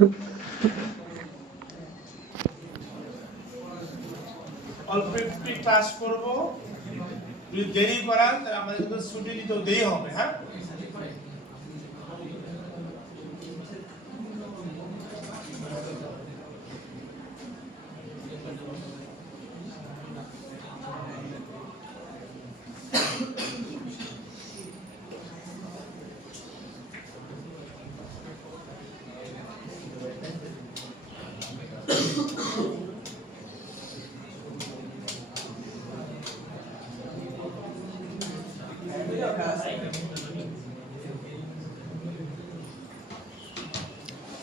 অল্প একটু ক্লাস করব, যদি দেরি করান তাহলে আমাদের কিন্তু ছুটি নিতেও দেরি হবে। হ্যাঁ,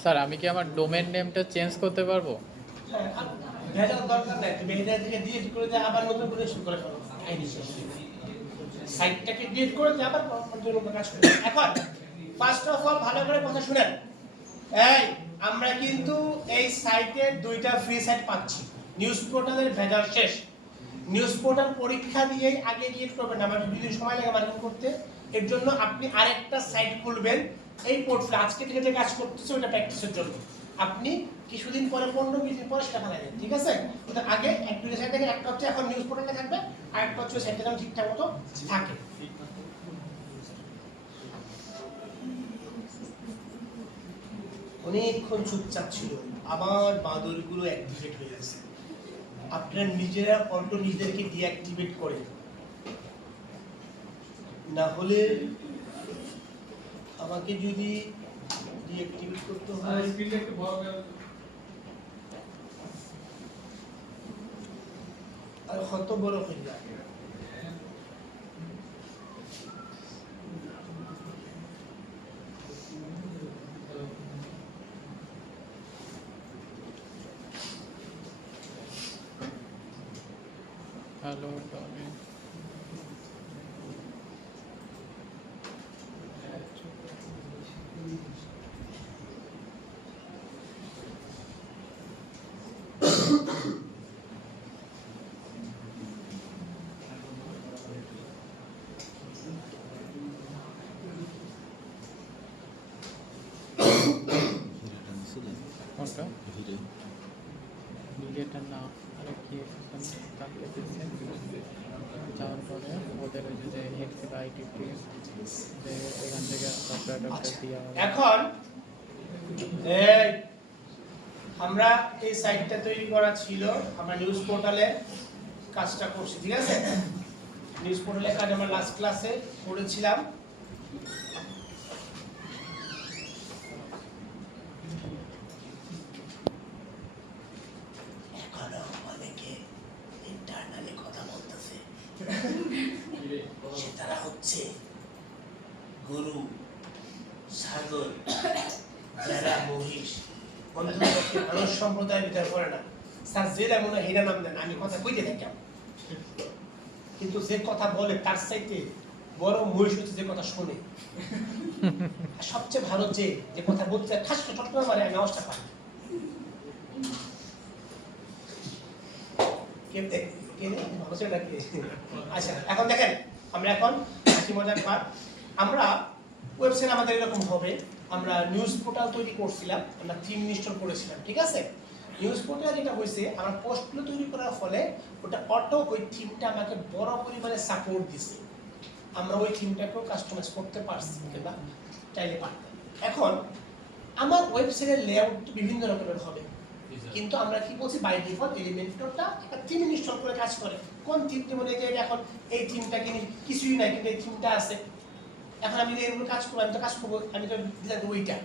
স্যার আমি কি আমার ডোমেন নেমটা চেঞ্জ করতে পারবো? ভেজাল দরকার নাই, তুমি এটা থেকে ডিলিট করে দিয়ে আবার নতুন করে শুরু করে ফেলো। আইডি শেষ, সাইটটাকে ডিলিট করে দিয়ে আবার নতুন কাজ করো। এখন ফার্স্ট অফ অল ভালো করে কথা শুনেন। এই আমরা কিন্তু এই সাইটে দুইটা ফ্রি সাইট পাচ্ছি। নিউজ পোর্টালের ভেজাল শেষ। নিউজ পোর্টাল পরীক্ষা দিয়েই আগে ডিলিট করবেন, আমার দুদিন সময় লাগে মার্কিং করতে। এর জন্য আপনি আরেকটা সাইট খুলবেন। এই পোর্টফোলিও আজকে থেকে যে কাজ করতেছে ওটা প্র্যাকটিসের জন্য। আপনি কিছুদিন পরে 15-20 দিন পরে সেটা ফেলাই দেন, ঠিক আছে? ওটা আগে এক দুইটা সাইট থেকে একটা হচ্ছে এখন নিউজ পোর্টালে থাকবে, আর একটা হচ্ছে সাইটটা যেন ঠিকঠাক মতো থাকে। অনেকক্ষণ চুপচাপ ছিল, আবার বাদরগুলো অ্যাক্টিভেট হয়ে গেছে। আপনারা নিজেরা অল্টো নিজেদেরকে ডিঅ্যাক্টিভেট করেন, না হলে আমাকে যদি ডিঅ্যাক্টিভেট করতে হয়। আর কত বড় হয়ে যায়। হ্যালো ডোমেন কোনটা ভিডিওটার নাম আরে কি কালকে দিচ্ছেন যাওয়ার পরে ওদের ওই যে হেডসেট আইডিটি যে এখান থেকে সফটওয়্যারটা দিয়ে এখন এই আমরা এই সাইটটা তৈরি করা ছিল, আমরা নিউজ পোর্টালে কাজটা করছি, ঠিক আছে? নিউজ পোর্টালে কাজ আমরা লাস্ট ক্লাসে করেছিলাম। এখনো অনেকে ইন্টারনালি কথা বলতেছে, সেটারা হচ্ছে গরু, ছাগল, যারা মহিষ, মানুষ সম্প্রদায়ের ভিতরে পড়ে না। স্যার যেটা মনে হয় হেরা নাম দেন, আমি কথা কইতে থাকতাম, কিন্তু যে কথা বলে তার চাইতে বড় মহিষ হচ্ছে যে কথা শোনে। সবচেয়ে ভালো যে যে কথা বলতে খাস চট করে মারে, আমি আওয়াজটা পাই। আচ্ছা এখন দেখেন, আমরা এখন হাসি মজার পার, আমরা ওয়েবসাইট আমাদের এরকম হবে। আমরা নিউজ পোর্টাল তৈরি করছিলাম, আমরা থিম ইনস্টল করেছিলাম, ঠিক আছে? নিউজ পোর্টাল যেটা হয়েছে, আমরা পোস্টগুলো তৈরি করার ফলে ওটা অটো ওই থিমটা আমাকে বড় পরিমাণে সাপোর্ট দিছে। আমরা ওই থিমটাকেও কাস্টমাইজ করতে পারছি, কিংবা চাইলে পারতাম। এখন আমার ওয়েবসাইটের লেআউট বিভিন্ন রকমের হবে, কিন্তু আমরা কি বলছি, বাই ডিফল্ট এলিমেন্টরটা একটা থিম ইনস্টল করে কাজ করে। কোন থিমটি মনে হয় যে এখন এই থিমটা কিনি কিছুই নাই, কিন্তু এই থিমটা আছে। এখন আমি এর উপর কাজ করবো, আমি তো কাজ করবো, আমি তো ডিজাইন ওইটা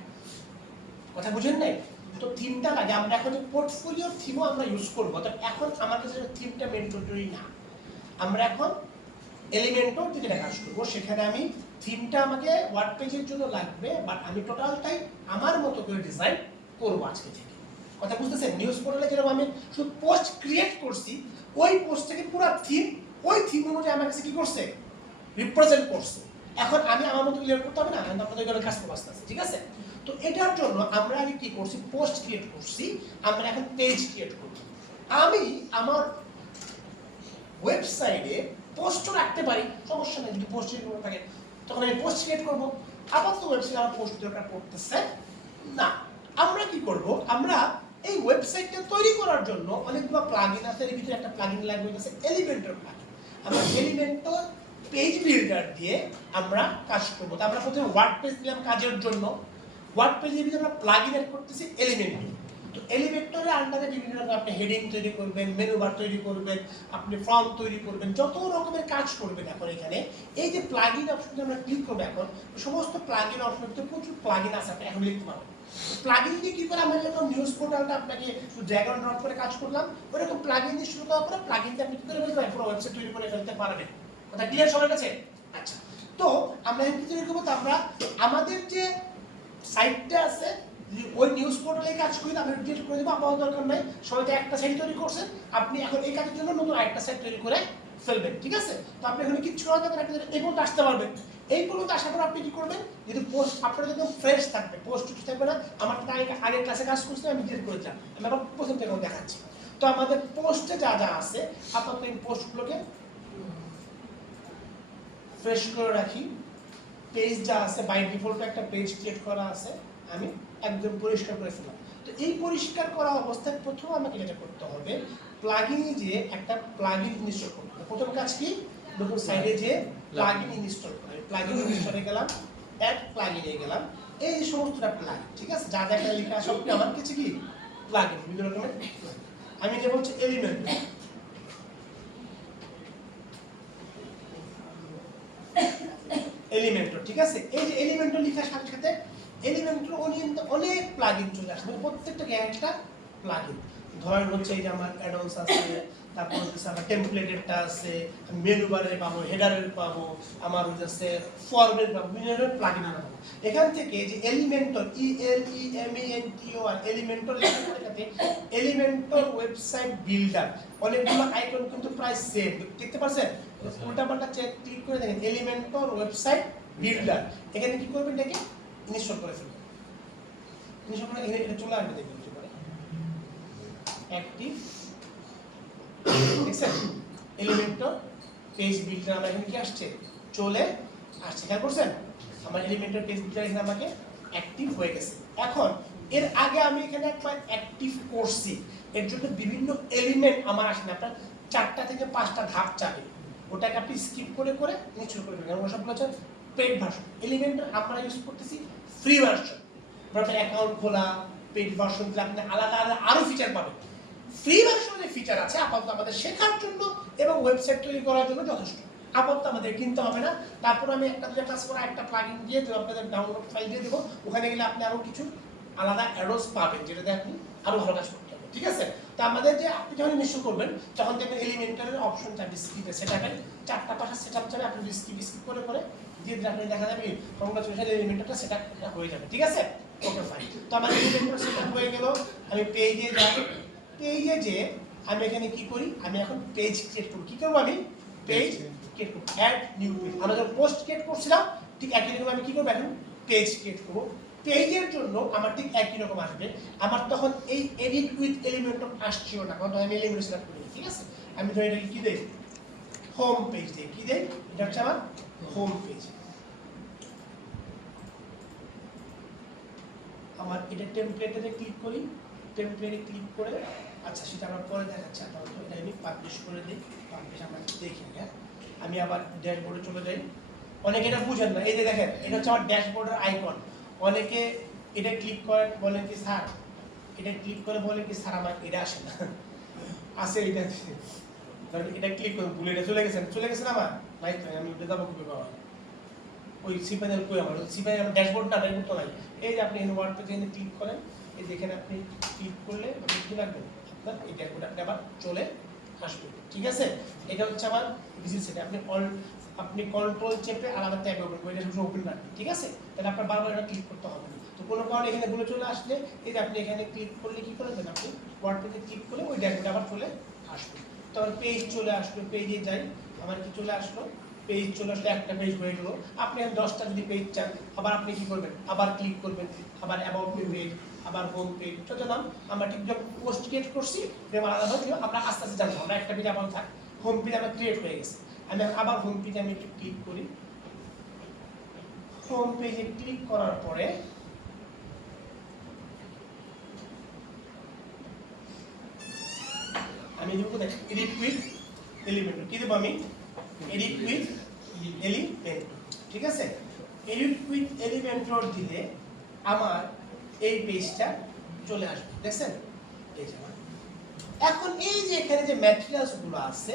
কথা বুঝেন নাই। তো থিমটা লাগে, আমরা এখন পোর্টফোলিও থিমও আমরা ইউজ করবো। তো এখন আমার কাছে থিমটা ম্যান্ডেটরি না, আমরা এখন এলিমেন্টর থেকে কাজ করবো। সেখানে আমি থিমটা আমাকে ওয়ার্ড পেজের জন্য লাগবে, বাট আমি টোটালটাই আমার মতো করে ডিজাইন করবো আজকে থেকে। কথা বুঝতেছেন? নিউজ পোর্টালে যেরকম আমি শুধু পোস্ট ক্রিয়েট করছি, ওই পোস্ট থেকে পুরো থিম ওই থিম অনুযায়ী আমার কাছে কি করছে, রিপ্রেজেন্ট করছে। এখন আমি আমার মতো ক্লিয়ার করতে হবে না, আমি আপনাদের এইভাবে কাজ করতে আসতেছি, ঠিক আছে? তো এটার জন্য আমরা আগে কি করছি, পোস্ট ক্রিয়েট করছি, আমরা এখন পেজ ক্রিয়েট করব। আমি আমার ওয়েবসাইটে পোস্টও রাখতে পারি, সমস্যা নেই। যদি পোস্ট ক্রিয়েট করে থাকে তখন আমি পোস্ট ক্রিয়েট করবো। আপাতত ওয়েবসাইটে আমার পোস্ট দরকার পড়তেছে না। আমরা কি করব, আমরা এই ওয়েবসাইটটা তৈরি করার জন্য অনেকগুলো প্লাগইন আছে। এর ভিতরে একটা প্লাগইন লাগবে, হচ্ছে এলিমেন্টর প্লাগইন। আমরা এলিমেন্টর পেজ বিল্ডার দিয়ে আমরা কাজ করব। তো আমরা প্রথমে ওয়ার্ডপ্রেস নিলাম কাজের জন্য। ওয়ার্ডপ্রেসের ভিতরে আমরা প্লাগইন এড করতেছি এলিমেন্টর। তো এলিমেন্টরের আন্ডারে বিভিন্ন রকম আপনি হেডিং তৈরি করবেন, মেনু বার তৈরি করবেন, আপনি ফর্ম তৈরি করবেন, যত রকমের কাজ করবেন। এখন এখানে এই যে প্লাগইন অপশনে আমরা ক্লিক করবো, এখন সমস্ত প্লাগইন অপশন ভিতরে প্রচুর প্লাগইন আছে, আপনি এখন লিখতে পারবেন। প্লাগইন দিয়ে কি করে, আমরা যখন নিউজ পোর্টালটা আপনাকে ড্র্যাগ অ্যান্ড ড্রপ করে কাজ করলাম, ওরকম প্লাগইন দিয়ে শুরু করার পরে প্লাগইন দিয়ে আপনি কি করে বলতে পারেন পুরো ওয়েবসাইট তৈরি করে ফেলতে পারবেন। কথা ক্লিয়ার সবার কাছে? আচ্ছা, তো আমরা কি তৈরি করবো, তো আমরা আমাদের যে সাইটটা আছে ওই নিউজ পোর্টালে কাজ করি, আমরা ডিলিট করে দেবো, আপনার দরকার নাই। সবাই তো একটা সাইট তৈরি করছেন, আপনি এখন এই কাজের জন্য নতুন আরেকটা সাইট তৈরি করে ফেলবেন, ঠিক আছে? তো আপনি এখানে কিছু করার দরকার আপনি এই পর্যন্ত আসতে পারবেন। এই পর্যন্ত আসার পর আপনি কি করবেন, যদি পোস্ট আপনার একদম ফ্রেশ থাকবে, পোস্ট কিছু থাকবে না। আমার আগের ক্লাসে কাজ করছি, আমি ডিলিট করে দিলাম, আমি আবার প্রথম থেকে দেখাচ্ছি। তো আমাদের পোস্টে যা যা আছে আপাতত এই পোস্টগুলোকে ফ্রেশ করে রাখি। পেজ যা আছে বাই ডিফল্ট একটা পেজ ক্রিয়েট করা আছে, আমি একদম পরিষ্কার করে ফেললাম। তো এই পরিষ্কার করা অবস্থায় প্রথম আমাকে যেটা করতে হবে, প্লাগইনে যে একটা প্লাগইন ইনস্টল করতে হবে। প্রথম কাজ কি, দেখুন সাইডে যে প্লাগইন ইনস্টল করে, প্লাগইন ইনস্টলে গেলাম, অ্যাড প্লাগইনে গেলাম, এই সমস্তটা প্লাগইন, ঠিক আছে? যা যা এখানে লেখা সবটি আমার কিছু কি প্লাগইন, বিভিন্ন রকমের। আমি যে বলছি এলিমেন্ট, এলিমেন্টর, ঠিক আছে? এই যে এলিমেন্টর লেখার সাথে সাথে এলিমেন্টর অনেক প্লাগইন চলে আসবে, প্রত্যেকটা একটা প্লাগইন। ধরেন হচ্ছে এই যে আমার অ্যাডভান্স আছে, তারপর হচ্ছে আমার টেমপ্লেটেরটা আছে, মেনু বারের পাবো, হেডারের পাবো, আমার হচ্ছে ফর্মের পাবো, বিভিন্ন প্লাগইন আনা পাবো। এখান থেকে যে এলিমেন্টর, ELEMENTOR, এলিমেন্টর লেখার সাথে এলিমেন্টর ওয়েবসাইট বিল্ডার, অনেকগুলো আইকন কিন্তু প্রায় সেম, দেখতে পাচ্ছেন? উল্টা পাল্টা চেক ক্লিক করে দেখেন এলিমেন্টর ওয়েবসাইট বিল্ডার, এখানে কি করবেন, এটাকে ইনস্টল করে ফেলবেন। ইনস্টল করে এটা চলে আসবে, দেখবেন অ্যাক্টিভ দেখছেন এলিমেন্টর পেজ বিল্ডার আমার এখানে কি আসছে, চলে আসছে। খেয়াল করছেন আমার এলিমেন্টর পেজ বিল্ডার এখানে আমাকে অ্যাক্টিভ হয়ে গেছে। এখন এর আগে আমি এখানে একবার অ্যাক্টিভ করছি, এর জন্য বিভিন্ন এলিমেন্ট আমার আসে না, আপনার 4টা থেকে 5টা ধাপ চাবে, ওটাকে আপনি স্কিপ করে করে ইনস্টল করে ফেলবেন। ওসবগুলো হচ্ছে পেড ভার্সন। এলিমেন্টর আমরা ইউজ করতেছি ফ্রি ভার্সন, আপনার অ্যাকাউন্ট খোলা পেড ভার্সন দিলে আপনি আলাদা আলাদা আরো ফিচার পাবেন। ফ্রি ভার্সনের ফিচার আছে আপাতত আমাদের শেখার জন্য এবং ওয়েবসাইট তৈরি করার জন্য যথেষ্ট, আপাতত আমাদের কিনতে হবে না। তারপর আমি একটা দুটো ক্লাস করে একটা প্লাগইন দিয়ে দেবো, আপনাদের ডাউনলোড ফাইল দিয়ে দেবো, ওখানে গেলে আপনি আরো কিছু আলাদা অ্যাডোস পাবেন, যেটাতে আপনি আরো ভালো কাজ করতে হবে, ঠিক আছে? তো আমাদের যে আপনি যখন ইনস্টল করবেন তখন দেখবেন এলিমেন্টারের অপশন চাবে স্কিপে, সেটাকে 4টা 5টা সেটআপ চাবে, আপনি স্কিপ করে করে দিয়ে দিলে আপনি দেখা যাবে কংগ্রাচুলেশন এলিমেন্টারটা সেটআপ হয়ে যাবে, ঠিক আছে? Okay fine. তো আমার এলিমেন্টার সেটআপ হয়ে গেল, আমি পেজে যাই, পেজে যে আমি এখানে কি করি, আমি এখন পেজ ক্রিয়েট করব। কি করব, আমি পেজ ক্রিয়েট করব, অ্যাড নিউ পেজ। আমরা যখন পোস্ট ক্রিয়েট করছিলাম ঠিক একই রকম আমি কি করব, এখন পেজ ক্রিয়েট করব। পেজের জন্য আমার ঠিক একই রকম আসবে, আমার তখন এই এডিট উইথ এলিমেন্টর আসছিল না, কারণ আমি এলিমেন্ট সিলেক্ট করি, ঠিক আছে? আমি ধরে এটাকে কি দেই, হোম পেজ দেই, কি দেই, এটা হচ্ছে আমার হোম পেজ। আমার এটা টেমপ্লেটে ক্লিক করি, টেমপ্লেটে ক্লিক করে আচ্ছা সেটা আমরা পরে দেখাচ্ছি, আপাতত এটা আমি পাবলিশ করে দিই, পাবলিশ আমরা দেখি। হ্যাঁ, আমি আবার ড্যাশবোর্ডে চলে যাই। অনেকে এটা বুঝেন না, এই যে দেখেন এটা হচ্ছে আমার ড্যাশবোর্ডের আইকন। অনেকে এটা ক্লিক করেন বলেন কি স্যার, এটা ক্লিক করে বলেন কি স্যার আমার এটা আসে না, আসে এটা, এটা ক্লিক করে ভুলে এটা চলে গেছেন আমার লাইফ, আমি উঠে যাবো কি বাবা, ওই সিপাইল কই আমার সিপাইল আমার ড্যাশবোর্ডটা নাই, তো নাই। এই যে আপনি এখানে ওয়ার্ড পেজে ক্লিক করেন, এই যে এখানে আপনি ক্লিক করলে আপনি কি লাগবে, আপনার এই ড্যাশবোর্ড আপনি আবার চলে আসবে, ঠিক আছে? এটা হচ্ছে আমার ভিজিট সেট, আপনি কন্ট্রোল চেপে আলাদা ট্যাব ওপেন করে এটা ওপেন রাখবেন, ঠিক আছে? তাহলে আপনার বারবার এটা ক্লিক করতে হবে না। তো কোনো কারণে এখানে ভুলে চলে আসলে এই যে আপনি এখানে ক্লিক করলে কি করে দেন, আপনি ওয়ার্ড পেজে ক্লিক করলে ওই ড্যাশবোর্ড আবার চলে আসবে। তো আমার পেজ চলে আসলো, পেজে যাই, আমার কি চলে আসলো, পেজ চলে আসলে একটা পেজ হয়ে গেল। আপনি 10টা যদি পেজ চান আবার আপনি কি করবেন, আবার ক্লিক করবেন, আবার অ্যাবাউট মি পেজ, আবার হোম পেজ চলে গেলাম। আমরা ঠিক যখন পোস্ট ক্রিয়েট করছি আলাদা আমরা আস্তে আস্তে জানবো, আমরা একটা পেজ আবার থাক, হোম পেজ আমার ক্রিয়েট হয়ে গেছে। আমি আবার হোম পেজে আমি একটু ক্লিক করি, হোম পেজে ক্লিক করার পরে দিব কোথায় এডিট উইথ এলিমেন্টর কি দেবো আমি এডিট উইথ এলিমেন্টর ঠিক আছে এডিট উইথ এলিমেন্টর দিলে আমার এই পেজটা চলে আসবে দেখছেন এই যে আমার এখন এই যে এখানে যে ম্যাটেরিয়ালস গুলো আছে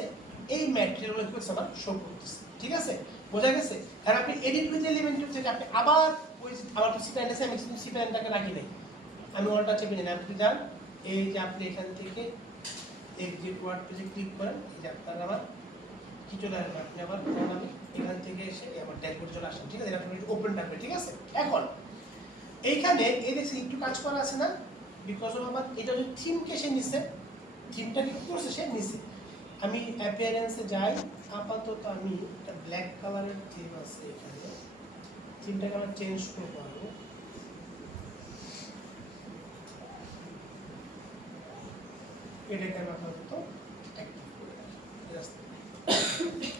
এই ম্যাটেরিয়ালগুলো কি করছে আমার শো করতেছে ঠিক আছে বোঝা গেছে আর আপনি এডিট উইথ এলিমেন্টর থেকে আপনি আবার ওই আমার তো সিপ্যান্ড আছে আমি সিপ্যান্ডটাকে রাখি নাই আমি ওয়ালটা চেপে নিলাম আপনি যান এই যে আপনি এখান থেকে এক্সিট ওয়ার্ড পেজে ক্লিক করেন এই যে আপনার আবার কি চলে আসবে আপনি আবার আমি এখান থেকে এসে আবার ড্যাশবোর্ডে চলে আসেন ঠিক আছে এটা আপনি একটু ওপেন রাখবেন ঠিক আছে এখন এইখানে এই দেখছেন একটু কাজ করা আছে না বিকজ অফ আমার এটা যে থিমকে সে নিছে থিমটা কি করছে সে নিছে আমি অ্যাপিয়ারেন্সে যাই আপাতত আমি একটা ব্ল্যাক কালারের থিম আছে এখানে থিমটাকে আমরা চেঞ্জ করে পারবো এটাকে আমি আপাতত অ্যাক্টিভ করে রাখি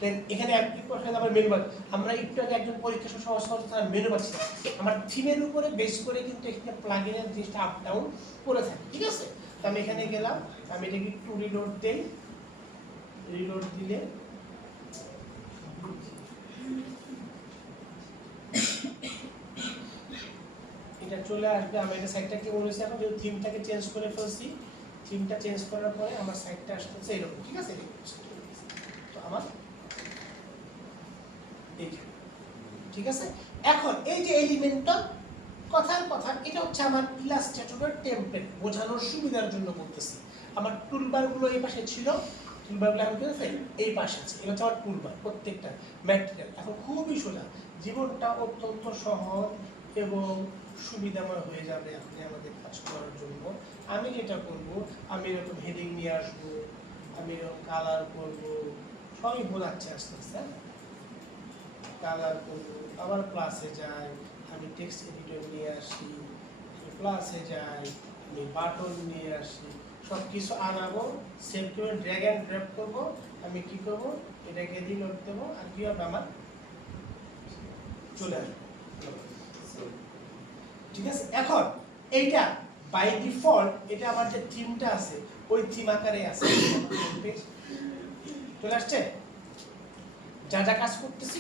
দেন এখানে অ্যাক্টিভ করতে আবার মেনু বার আমরা একটু আগে একজন পরীক্ষা সহজ সহজ তারা মেনু বার ছিল আমার থিমের উপরে বেস করে কিন্তু এখানে প্লাগইনের জিনিসটা আপ ডাউন করে থাকে ঠিক আছে তো আমি এখানে গেলাম আমি এটাকে একটু রিলোড দেই রিলোড দিলে এটা চলে আসবে আমি এটা সাইটটা কি বলেছি এখন যে থিমটাকে চেঞ্জ করে ফেলছি থিমটা চেঞ্জ করার পরে আমার সাইটটা আসছে এরকম ঠিক আছে তো আমার এইখানে ঠিক আছে এখন এই যে এলিমেন্টটা কথার কথা এটা হচ্ছে আমার ইলাস্ট্রেটরের টেমপ্লেট বোঝানোর সুবিধার জন্য বলতেছি আমার টুলবারগুলো এই পাশে ছিল টুলবারগুলো এখন কি আছে এই পাশে আছে এটা হচ্ছে আমার টুলবার প্রত্যেকটা ম্যাটেরিয়াল এখন খুবই সোজা জীবনটা অত্যন্ত সহজ এবং সুবিধাময় হয়ে যাবে আপনি আমাদের কাজ করার জন্য আমি যেটা করব আমি এরকম হেডিং নিয়ে আসবো আমি এরকম কালার করবো সবই বোঝাচ্ছে আস্তে আস্তে কালার করবো আবার প্লাসে যাই আমি টেক্সট এডিটর নিয়ে আসি প্লাসে যাই আমি বাটন নিয়ে আসি সব কিছু আনাবো সেভ করে ড্র্যাগ অ্যান্ড ড্রপ করবো আমি কি করব এটাকে রিলোড দেবো আর কি হবে আমার চলে আসবে ঠিক আছে এখন এইটা বাই ডিফল্ট এটা আমার যে থিমটা আছে ওই থিম আকারে আছে চলে আসছে যা যা কাজ করতেছি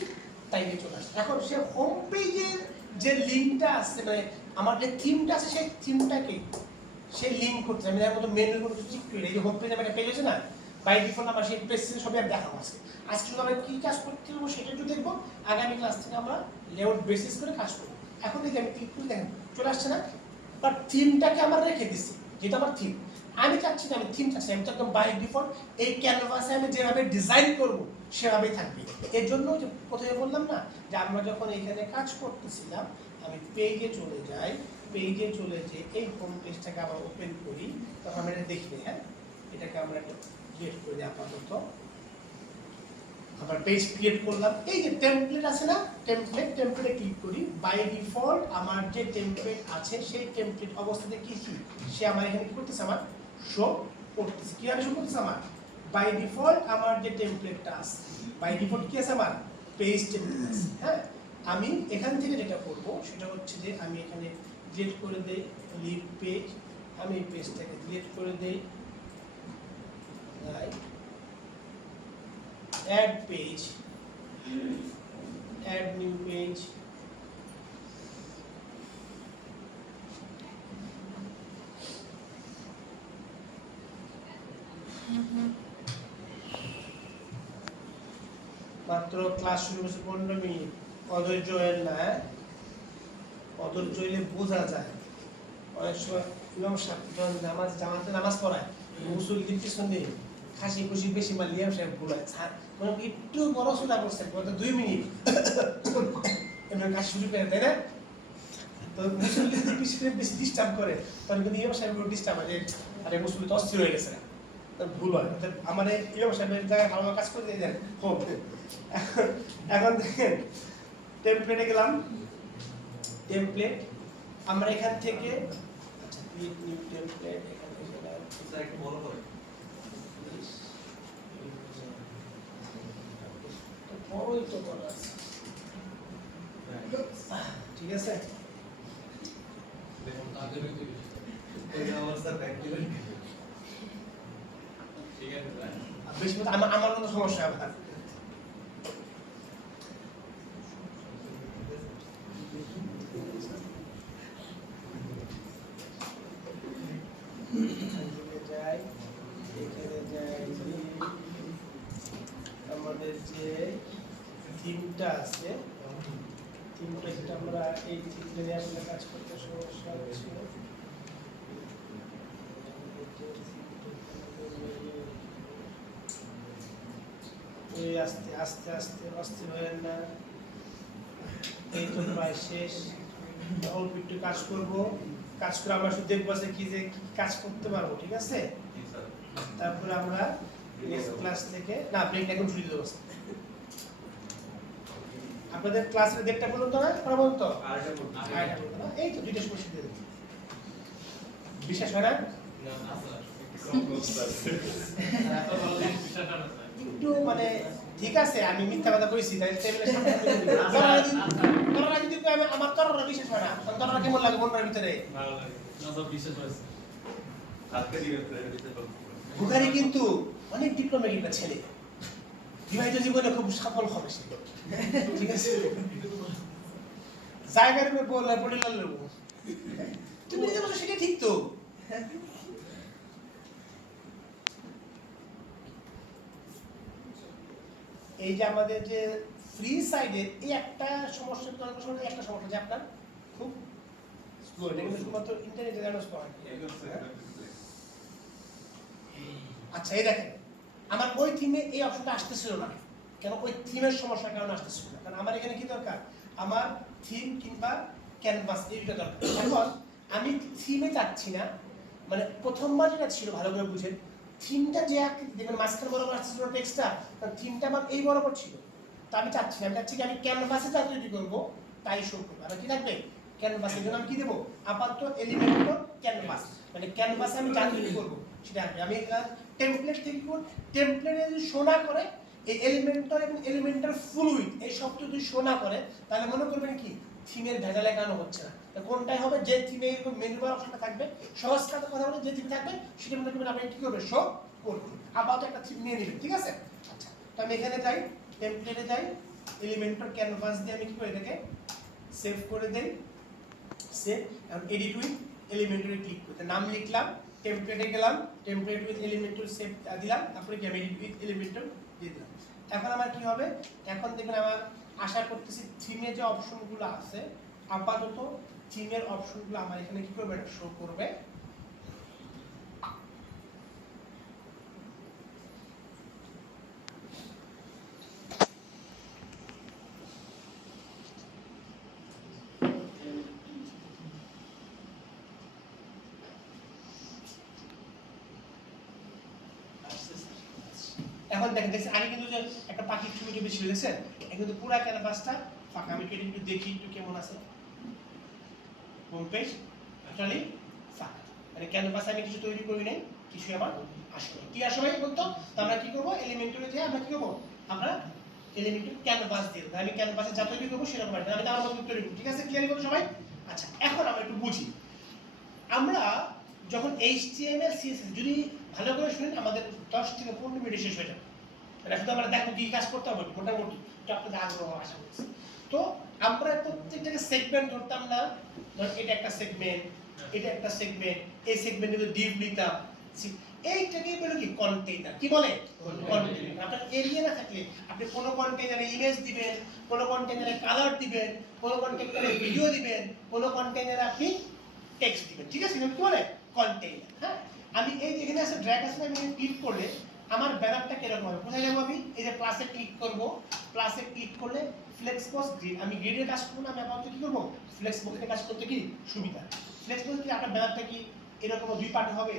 তাই নিয়ে চলে আসছে এখন সে হোম পেজের যে লিঙ্কটা আছে মানে আমার যে থিমটা আছে সেই থিমটাকে সে লিঙ্ক করতে আমি এর মতো মেনু করে ক্লিক করে এই যে হোম পেজে একটা পেজ আছে না বাই ডিফল্ট আমার সেই পেজ সবই দেখানো আছে আজকে শুধু আমরা কি কাজ করতে হবে সেটা একটু দেখবো আগামী ক্লাস থেকে আমরা লেআউট বেসিস করে কাজ করব এখন দেখি আমি ক্লিক করে দেখেন চলে আসছে না বাট থিমটাকে আমরা রেখে দিচ্ছি যেটা আমার থিম আমি চাচ্ছি না আমি থিম চাচ্ছি আমি তো একদম বাই ডিফল্ট এই ক্যানভাসে আমি যেভাবে ডিজাইন করব সেভাবেই থাকবে এর জন্য যে প্রথমে বললাম না যে আমরা যখন এখানে কাজ করতেছিলাম আমি পেজে চলে যাই পেজে চলে যে এই হোম পেজটাকে আবার ওপেন করি তখন আমরা এটা দেখি হ্যাঁ এটাকে আমরা একটা ক্রিয়েট করে দিই আপাতত আবার পেজ ক্রিয়েট করলাম এই যে টেমপ্লেট আছে না টেমপ্লেটে ক্লিক করি বাই ডিফল্ট আমার যে টেমপ্লেট আছে সেই টেমপ্লেট অবস্থাতে কি কি সে আমার এখানে কি করতেছে আমার শো করতেছে কিভাবে শো করতেছে আমার বাই ডিফল্ট আমার যে টেমপ্লেটটা আছে বাই ডিফল্ট কি আছে আমার পেজ টেমপ্লেট আছে হ্যাঁ আমি এখান থেকে যেটা করব সেটা হচ্ছে যে আমি এখানে ডিলিট করে দেই লিভ পেজ আমি এই পেজটাকে ডিলিট করে দেই right add page add new page মাত্র ক্লাস শুরু হয়েছে 15 মিনিট অধৈর্য এর না অধৈর্য হইলে বোঝা যায় অনেক সময় ইমাম সাহেব জামাতে নামাজ পড়ায় মুসুল দিন পিছনে খাসি খুশি বেশি মাল লিয়াম সাহেব ভুলায় মানে একটু বড় সোজা করছে বলতে 2 মিনিট এমন কাজ শুরু করে তাই না তো মুসল্লি পিছনে বেশি ডিস্টার্ব করে তখন কিন্তু ইমাম সাহেব ডিস্টার্ব হয় যে আরে মুসল্লি তো অস্থির হয়ে গেছে ভুল হয় আমার ইমাম সাহেবের জায়গায় ভালো কাজ করে দিয়ে দেন হোক এখন দেখেন টেমপ্লেটে গেলাম টেমপ্লেট আমরা এখান থেকে আচ্ছা ক্রিয়েট নিউ টেমপ্লেট এখান থেকে স্যার একটু বড় করে বড়ই তো করা আছে ঠিক আছে দেখুন তাদের ওই আমার স্যার প্র্যাকটিক্যাল ঠিক বেশি আমার কোনো সমস্যা আবার যাই এখানে যাই আমাদের যে থিমটা আছে থিমটা যেটা আমরা এই থিমটা নিয়ে আসলে কাজ করতে সমস্যা হচ্ছে এই আস্তে আস্তে আস্তে অস্থির হয়ে না এই তো প্রায় শেষ অল্প একটু কাজ করব কাজ করে আমরা শুধু দেখবো যে কি কাজ করতে পারবো ঠিক আছে তারপরে আমরা নেক্সট ক্লাস থেকে না ব্রেক এখন শুরু দেবো আপনাদের ক্লাসের ডেটটা বলুন তো না পড়াবো তো এই তো দুইটা সময় শিখে দেবো বিশ্বাস হয় না একটু মানে ঠিক আছে আমি মিথ্যা কথা কইছি তাই টেবিলের সামনে তোরা যদি কই আমি আমার তোরা বিশ্বাস হয় না তোরা কেমন লাগে মনের ভিতরে ভালো লাগে না সব বিশ্বাস হয়েছে আজকে দিকে বুখারী কিন্তু অনেক ডিপ্লোম্যাটিক একটা ছেলে বিবাহিত জীবনে খুব সফল হবে সে ঠিক আছে জায়গার উপরে বললে পড়ে লাল তুমি যে বলো সেটা ঠিক তো এই যে আমাদের যে ফ্রি সাইডের এই একটা সমস্যা একটা সমস্যা যে আপনার খুব স্লো এটা কিন্তু শুধুমাত্র ইন্টারনেটে জানো স্পট আচ্ছা এই দেখেন আমার ওই থিমে এই অপশনটা আসতেছিল না কেন ওই থিমের সমস্যার কারণে আসতেছিল না কারণ আমার এখানে কি দরকার আমার থিম কিংবা ক্যানভাস এইটা দরকার এখন আমি থিমে যাচ্ছি না মানে প্রথমবার যেটা ছিল ভালো করে বুঝেন থিমটা যে দেখবেন মাঝখানে বরাবর আসছিল টেক্সটটা কারণ থিমটা আমার এই বরাবর ছিল তো আমি চাচ্ছি না আমি চাচ্ছি কি আমি ক্যানভাসে যা তৈরি করবো তাই শো করবো আমার কি লাগবে ক্যানভাসের জন্য আমি কি দেবো আপাতত এলিমেন্ট ক্যানভাস মানে ক্যানভাসে আমি যা তৈরি করবো সেটা আমি টেমপ্লেট থেকে কি টেমপ্লেটে যদি শো না করে এই এলিমেন্টার এবং এলিমেন্টার ফ্লুইড এই শব্দ যদি শো না করে তাহলে মনে করবেন কি থিমের ভেজালে কেন হচ্ছে না কোনটাই হবে যে থিমে এরকম মেনু বার অপশনটা থাকবে সহজ কথা বলে যে থিম থাকবে সেটা মনে করবেন আপনি কি করবে শো করবেন আপাতত একটা থিম নিয়ে নেবেন ঠিক আছে আচ্ছা তো আমি এখানে যাই টেমপ্লেটে যাই এলিমেন্টার ক্যানভাস দিয়ে আমি কি করে এটাকে সেভ করে দেই সেভ এখন এডিট উইথ এলিমেন্টারে ক্লিক করতে নাম লিখলাম টেমপ্লেটে গেলাম টেমপ্লেট উইথ এলিমেন্টার সেভ দিলাম তারপরে কি আমি এডিট উইথ এলিমেন্টার দিয়ে দিলাম এখন আমার কি হবে এখন দেখবেন আমার আশা করতেছি থিমে যে অপশনগুলো আছে আপাতত থিমের অপশনগুলো আমার এখানে কি করবে শো করবে এখন দেখেন দেখছেন আগে কিন্তু যে একটা পাখির ছবি টবি ছিল দেখছেন এখন কিন্তু পুরো ক্যানভাসটা ফাঁকা আমি কেটে একটু দেখি একটু কেমন আছে হোম পেজ টোটালি ফাঁকা মানে ক্যানভাস আমি কিছু তৈরি করি নাই কিছু আমার আসলে কি আসলে বলতো তো আমরা কি করব এলিমেন্টারে যে আমরা কি করব আমরা এলিমেন্টার ক্যানভাস দিয়ে আমি ক্যানভাসে যা তৈরি করব সেরকম আমি তার মতো তৈরি করব ঠিক আছে ক্লিয়ার করো সবাই আচ্ছা এখন আমরা একটু বুঝি আমরা যখন HTML CSS যদি ভালো করে শুনেন আমাদের 10 থেকে 15 মিনিট শেষ হয়ে যাবে এটা শুধু আমরা দেখো কি কাজ করতে হবে মোটামুটি তো আপনাদের আগ্রহ আশা করছি তো আমরা প্রত্যেকটাকে সেগমেন্ট ধরতাম না ধর এটা একটা সেগমেন্ট এটা একটা সেগমেন্ট এই সেগমেন্টে যদি ডিপ নিতাম এইটাকে বলে কি কন্টেইনার কি বলে কন্টেইনার আপনার এরিয়া না থাকলে আপনি কোন কন্টেইনারে ইমেজ দিবেন কোন কন্টেইনারে কালার দিবেন কোন কন্টেইনারে ভিডিও দিবেন কোন কন্টেইনারে আপনি টেক্সট দিবেন ঠিক আছে কি বলে কন্টেইনার হ্যাঁ আমি এই এখানে আছে ড্র্যাগ আছে আমি ক্লিক করলে আমার ব্যানারটা কিরকম হবে কোথায় যাব আমি এই যে প্লাসে ক্লিক করব প্লাসে ক্লিক করলে ফ্লেক্স বক্স গ্রিড আমি গ্রিডের কাজ করব না আমি আপাতত কি করব ফ্লেক্স বক্সের কাজ করতে কি সুবিধা ফ্লেক্স বক্স কি আপনার ব্যানারটা কি এরকম দুই পার্ট হবে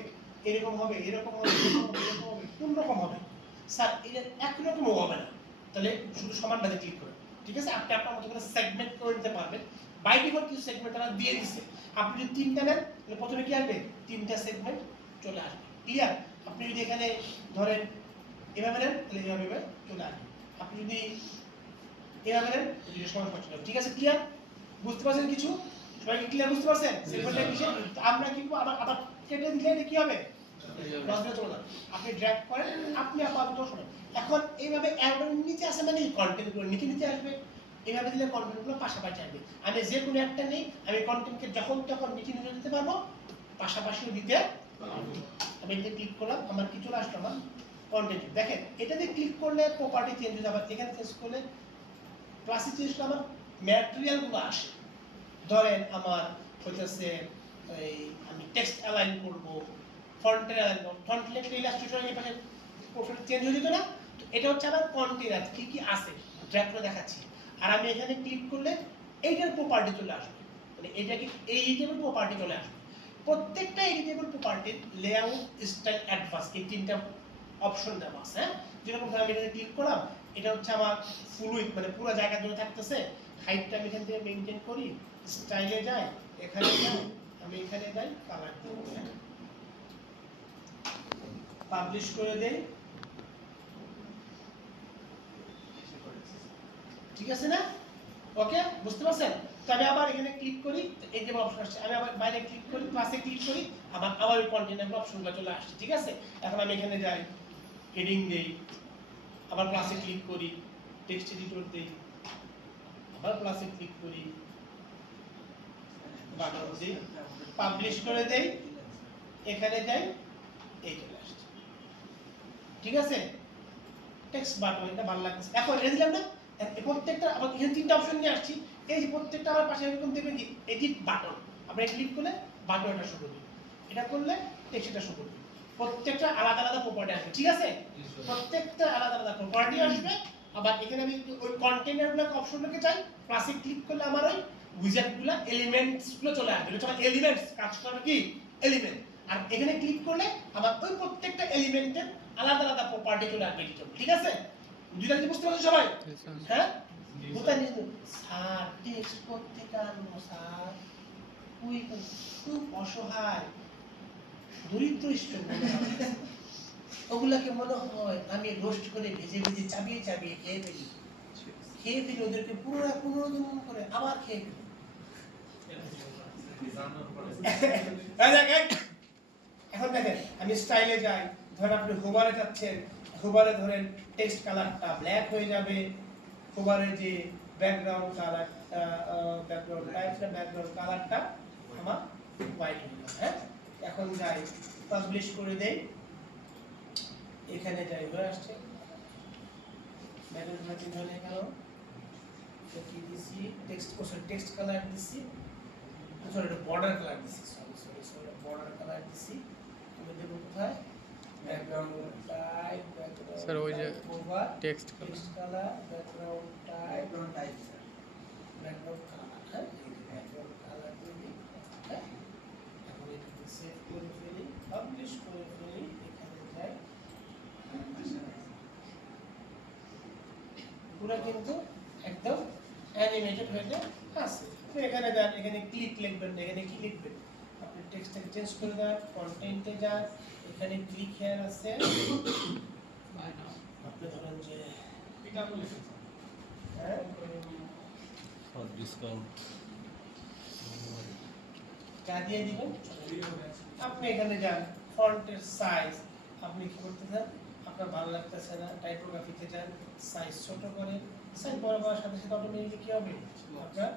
এরকম হবে এরকম হবে এরকম হবে কোন রকম হবে স্যার এটা একই রকম হবে না তাহলে শুধু সমান বাজে ক্লিক করুন ঠিক আছে আপনি আপনার মতো করে সেগমেন্ট করে নিতে পারবেন বাই ডিফল্ট কিছু সেগমেন্ট তারা দিয়ে দিচ্ছে আপনি যদি তিনটা নেন তাহলে প্রথমে কি আসবে তিনটা সেগমেন্ট চলে আসবে ক্লিয়ার আপনি যদি এখানে ধরেন এভাবে নেন তাহলে এভাবে চলে আসবে আপনি যদি এভাবে নেন তাহলে সমান চলে আসবে ঠিক আছে ক্লিয়ার বুঝতে পারছেন কিছু সবাই কি ক্লিয়ার বুঝতে পারছেন সেগমেন্টটা কি আমরা কি আবার কেটে দিলে এটা কি হবে ক্রস দিয়ে চলে যান। আপনি ড্র্যাগ করেন, আপনি আপাতত শোনেন। এখন এইভাবে অ্যারোর নিচে আসে মানে কন্টেন্টগুলো নিচে নিচে আসবে। এইভাবে দিলে কন্টেন্টগুলো পাশাপাশি আসবে। আমি যে কোনো একটা নেই, আমি কন্টেন্টকে যখন তখন নিচে নিচে দিতে পারবো, পাশাপাশিও দিতে পারবো। আমি এটাতে ক্লিক করলাম, আমার কি চলে আসলো? আমার কন্টেন্ট। দেখেন এটাতে ক্লিক করলে প্রপার্টি চেঞ্জ হয়ে যাবে। এখানে চেঞ্জ করলে ক্লাসে চেঞ্জ করলে আমার ম্যাটেরিয়ালগুলো আসে। ধরেন আমার হইতেছে এই আমি টেক্সট অ্যালাইন করব, ফন্টের অ্যালাইন করব, ফন্টের একটা ইলাস্ট্রেশন এই পাশে প্রোফাইল চেঞ্জ হয়ে যেত না? তো এটা হচ্ছে আমার কন্টেনার কি কি আছে ড্র্যাগ করে দেখাচ্ছি। আর আমি এখানে ক্লিক করলে এইটার প্রপার্টি চলে আসবে, মানে এটাকে এই এডিটেবল প্রপার্টি চলে আসবে। প্রত্যেকটা এডিটেবল প্রপার্টির লেআউট, স্টাইল, অ্যাডভান্স এই তিনটা অপশন দেওয়া আছে। হ্যাঁ, যেরকম আমি এখানে ক্লিক করলাম, এটা হচ্ছে আমার ফ্লুইড মানে পুরো জায়গা জুড়ে থাকতেছে। হাইটটা আমি এখান থেকে মেনটেন করি, স্টাইলে যাই, এখানে যাই, আমি এখানে যাই, কালার দেব, পাবলিশ করে দেই। ঠিক আছে না? ওকে, বুঝতে পারছেন? তো আমি আবার এখানে ক্লিক করি, এই যে অপশন আসছে, আমি আবার বাইরে ক্লিক করি, ক্লাসে ক্লিক করি, আবার ওই কন্টেনার অপশনগুলো চলে আসছে। ঠিক আছে, এখন আমি এখানে যাই, হেডিং দেই, আবার ক্লাসে ক্লিক করি, টেক্সট এডিটর দেই, আবার ক্লাসে ক্লিক করি, বাটন দেই, পাবলিশ করে দেই, এখানে যাই, এই চলে আসছে। ঠিক আছে, টেক্সট বাটন, এটা ভালো লাগছে। এখন এটা দিলাম না, এই প্রত্যেকটা আবার এখানে তিনটা অপশন নিয়ে আসছি। এই যে প্রত্যেকটা আমার পাশে এরকম দেখবেন কি এডিট বাটন, আপনি ক্লিক করলে বাটনটা শো করবে, এটা করলে টেক্সটটা শো করবে। প্রত্যেকটা আলাদা আলাদা প্রপার্টি আসবে। ঠিক আছে, প্রত্যেকটা আলাদা আলাদা প্রপার্টি আসবে। আবার এখানে আমি ওই কন্টেইনারগুলো অপশনটাকে চাই, প্লাসে ক্লিক করলে আমার ওই উইজার্ডগুলো এলিমেন্টসগুলো চলে আসবে। এটা হচ্ছে এলিমেন্টস, কাজ করে কি এলিমেন্ট। আর এখানে ক্লিক করলে আবার ওই প্রত্যেকটা এলিমেন্টের আলাদা আলাদা প্রপার্টি চলে আসবে। ঠিক আছে, দুইটা কি বুঝতে পারছো সবাই? হ্যাঁ, বুঝতে নিছো? স্যার টেক্সট করতে কারণ স্যার খুব অসহায় দরিদ্র স্টুডেন্ট, ওগুলাকে মনে হয় আমি রোস্ট করে ভেজে ভেজে চাবিয়ে চাবিয়ে খেয়ে ফেলি ওদেরকে পুনরুদ্ধারণ করে আবার খেয়ে ফেলি। এখন দেখেন আমি স্টাইলে যাই, ধরেন আপনি হোভারে যাচ্ছেন, হোভারে ধরেন টেক্সট কালারটা ব্ল্যাক হয়ে যাবে, হোভারে যে ব্যাকগ্রাউন্ড কালারটা ব্যাকগ্রাউন্ড কালারটা আমার হোয়াইট হয়ে যাবে। হ্যাঁ, এখন যাই পাবলিশ করে দেই, এখানে যাই হয়ে আসছে ব্যাকগ্রাউন্ড ম্যাচিং হলে কেন কি দিছি টেক্সট কালার দিছি, সরি এটা বর্ডার কালার দিছি, সরি বর্ডার কালার দিছি। আমি দেব কোথায় ব্যাকগ্রাউন্ড টাইপ, ব্যাকগ্রাউন্ড স্যার ওই যে text colour background type background colour. হ্যাঁ, ব্যাকগ্রাউন্ড কালার দিই। হ্যাঁ, এখন এটাকে সেভ করে ফেলি, পাবলিশ করে ফেলি, এখানে যাই, পুরো কিন্তু একদম অ্যানিমেটেড হয়ে আছে। তো এখানে যান, এখানে ক্লিক লিখবেন, এখানে কি লিখবেন, আপনি টেক্সটটাকে চেঞ্জ করে দেন, কন্টেন্টে যান, এখানে ক্লিক হেয়ার আছে, আপনি ধরেন যে হ্যাঁ ডিসকাউন্ট যা দিয়ে দিবেন। আপনি এখানে যান, ফন্টের সাইজ আপনি কি করতে চান, আপনার ভালো লাগতেছে না, টাইপোগ্রাফিতে যান, সাইজ ছোট করেন, সাইজ বড় করার সাথে সাথে অটোমেটিক্যালি কি হবে আপনার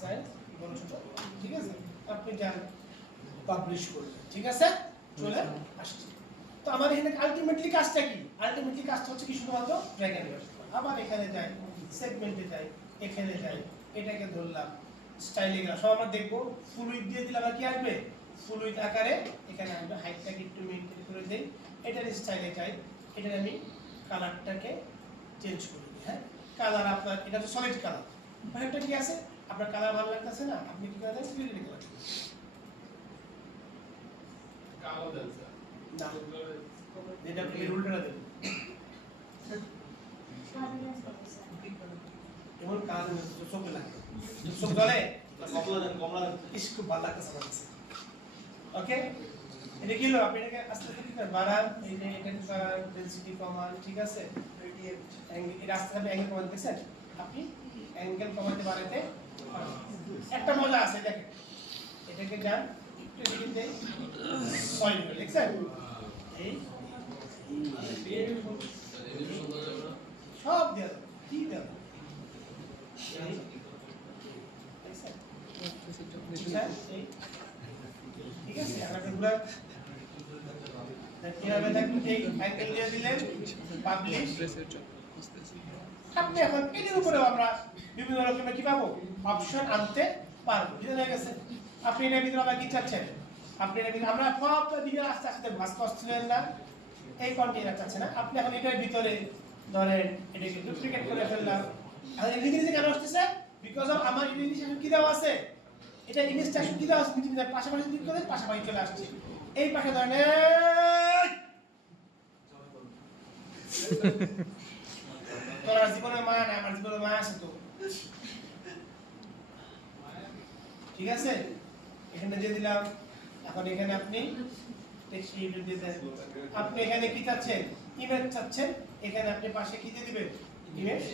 সাইজ বড় ছোট। ঠিক আছে, আপনি যান পাবলিশ করবেন। ঠিক আছে, চলে আসছে। তো আমার এখানে আলটিমেটলি কাজটা কি, আলটিমেটলি কাজটা হচ্ছে কি শুধুমাত্র ড্র্যাগ এন্ড ড্রপ। আবার এখানে যাই, সেগমেন্টে যাই, এখানে যাই, এটাকে ধরলাম, স্টাইলে গেলাম, সব আমরা দেখবো ফ্লুইড দিয়ে দিলে আবার কি আসবে, ফ্লুইড আকারে এখানে আসবে। হাইটটাকে একটু মেনটেন করে দেই, এটার স্টাইলে যাই, এটার আমি কালারটাকে চেঞ্জ করে দিই। হ্যাঁ, কালার আপনার এটা তো সলিড কালার, একটা কি আছে আপনার কালার ভালো লাগতেছে না, আপনি কি করেন ফিল্ড কালার কালো দেন স্যার না, এটা আপনি উল্টাটা দেন, এমন কাজ চোখে লাগে, চোখ জ্বলে, কমলা দেন ইস খুব ভালো লাগতেছে আমার কাছে। ওকে, এটা কি হলো, আপনি এটাকে আস্তে আস্তে কি করেন বাড়ান, এই যে এটা ডেনসিটি কমান। ঠিক আছে, এটা আস্তে আস্তে অ্যাঙ্গেল কমাতে দেখছেন, আপনি অ্যাঙ্গেল কমাতে বাড়াতে একটা মজা আছে। দেখেন এটাকে যান একটু এদিকে দেই সরি দেখছেন এই সব দেওয়া কি দেওয়া ঠিক আছে আমরা কিভাবে দেখুন এই অ্যাঙ্গেল দিয়ে দিলেন পাবলিশ আপনি এখন এর উপরেও আমরা বিভিন্ন রকমের কি পাবো অপশন আনতে পারবো বুঝতে হয়ে গেছে আপনি এর ভিতরে আবার কি চাচ্ছেন আপনি এর ভিতরে আমরা সব দিকে আস্তে আস্তে ভাস করছিলেন না এই কন্টেইনার চাচ্ছে না আপনি এখন এটার ভিতরে ধরেন এটাকে ডুপ্লিকেট করে ফেললাম এখন ইংরেজি কেন আসতেছে বিকজ অফ আমার ইংরেজি কি দেওয়া আছে এটা ইনস্ট্রাকশন কি দেওয়া আছে পাশাপাশি ক্লিক করে পাশাপাশি চলে আসছে এই পাশে ধরেন তোর জীবনে মায়া নাই আমার জীবনে মায়া আছে তো ঠিক আছে এখানে দিয়ে দিলাম এখন এখানে আপনি টেক্সট এডিটর দিয়ে দেন আপনি এখানে কি চাচ্ছেন ইমেজ চাচ্ছেন এখানে আপনি পাশে কি দিয়ে দিবেন ইমেজ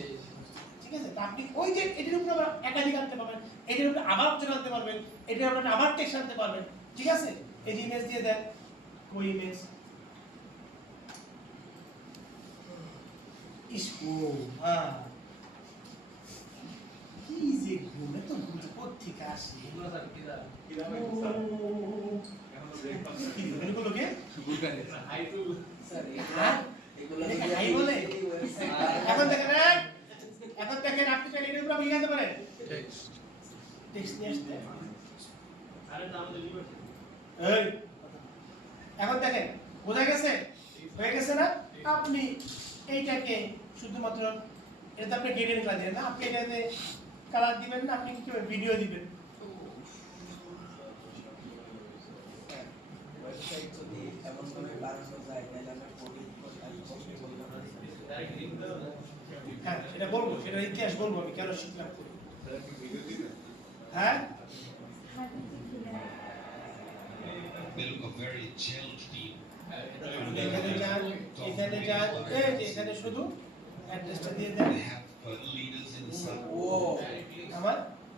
ঠিক আছে তো আপনি ওই যে এটার উপরে আবার একাধিক আনতে পারবেন এটার উপরে আবার অপশন আনতে পারবেন এটার উপরে আবার টেক্সট আনতে পারবেন ঠিক আছে এই যে ইমেজ দিয়ে দেন ওই ইমেজ ইসকো হ্যাঁ কি যে গুণ এত গুণ কোত্থেকে আসে এগুলো স্যার কিভাবে স্যার এখন ব্রেকফাস্ট এগুলো কি হাই টু স্যার হ্যাঁ এগুলো হাই বলে এখন দেখেন এখন দেখেন আপনি চাইলে এর উপর আপনি লিখতে পারেন টেক্সট নিয়ে আসতে আরে নাম ডেলিভার এই এখন দেখেন বোঝা গেছে হয়ে গেছে না আপনি এইটাকে শুধুমাত্র এটা আপনি গ্রেডিয়েন্ট কালার দেন না আপনি এটাতে কালার দিবেন না আপনি কি ভিডিও দিবেন ওয়েবসাইট যদি এমন ভাবে বানানো যায় তাহলে আমরা কোডিং করতে বললাম ডাইরেক্ট লিংক দাও না হ্যাঁ সেটা বলবো সেটা ইতিহাস বলবো আমি কেন শিখলাম স্যার কি ভিডিও দিবেন হ্যাঁ Build a very chilled team. এখানে যান এই যে এখানে শুধু অ্যাড্রেসটা দিয়ে দেন They have leaders in the sun. ও আমার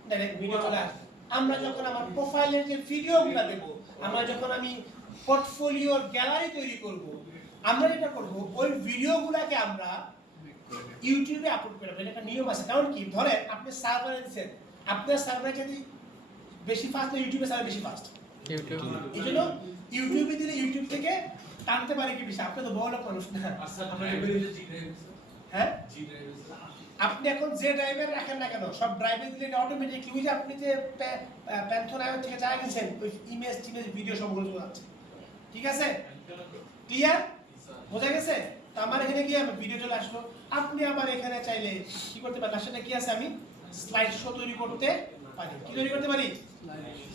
ডাইরেক্ট ভিডিও চলে আসবে আমরা যখন আমার প্রোফাইলের যে ভিডিওগুলো দেব আমরা যখন আমি পোর্টফোলিওর গ্যালারি তৈরি করব আমরা যেটা করব ওই ভিডিওগুলোকে আমরা ইউটিউবে আপলোড করে দেব এটা নিয়ম আছে কারণ কি ধরেন আপনি সার্ভারে দিবেন আপনার সার্ভারে যদি বেশি ফাস্ট ইউটিউবে সার্ভার বেশি ফাস্ট ইউটিউব এইজন্য ইউটিউবে দিলে ইউটিউব থেকে টানতে পারে কি বেশি আপনি তো বড় লোক মানুষ না আচ্ছা আমরা এবারে জি ড্রাইভ হ্যাঁ জি ড্রাইভ আপনি এখন যে ড্রাইভার রাখেন না কেন সব ড্রাইভার দিলে অটোমেটিকলি ওই যে আপনি যে প্যান্থন আইও থেকে যা গেছেন ওই ইমেজ টিমেজ ভিডিও সবগুলো চলে যাচ্ছে ঠিক আছে ক্লিয়ার বোঝা গেছে তো আমার এখানে কি আমি ভিডিও চলে আসলো আপনি আমার এখানে চাইলে কি করতে পারেন আসলে কি আছে আমি স্লাইড শো তৈরি করতে পারি কি তৈরি করতে পারি